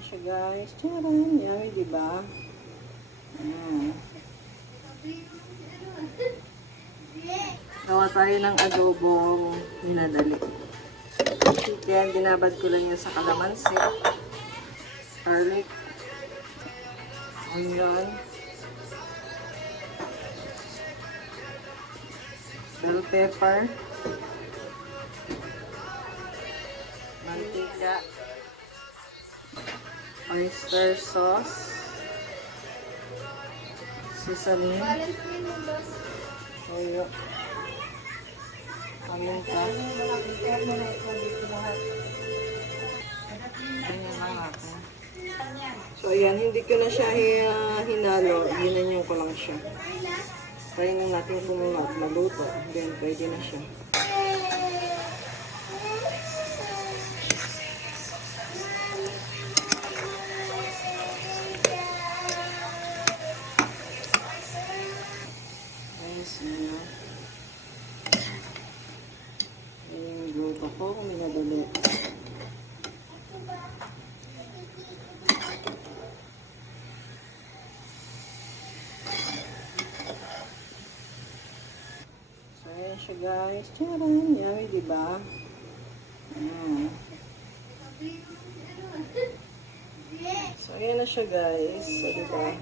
Ayan siya guys. Charan! Yummy, diba? Ayan. Gawa tayo ng adobong minadali. Chicken, binabad ko lang yan sa kalamansi. Garlic. Onion. Bell pepper. Mantika. Oyster sauce. Sesame. Toyo. Paminta. Ayan lang natin. So, ayan. Hindi ko na siya hinalo. Ginanyan ko lang siya. Try na natin kung maluto. Then, pwede na siya. Yung luto ko kung minadali. So, ayan siya guys. Charan! Yummy, diba? Ayan. So, ayan na siya guys. So, diba?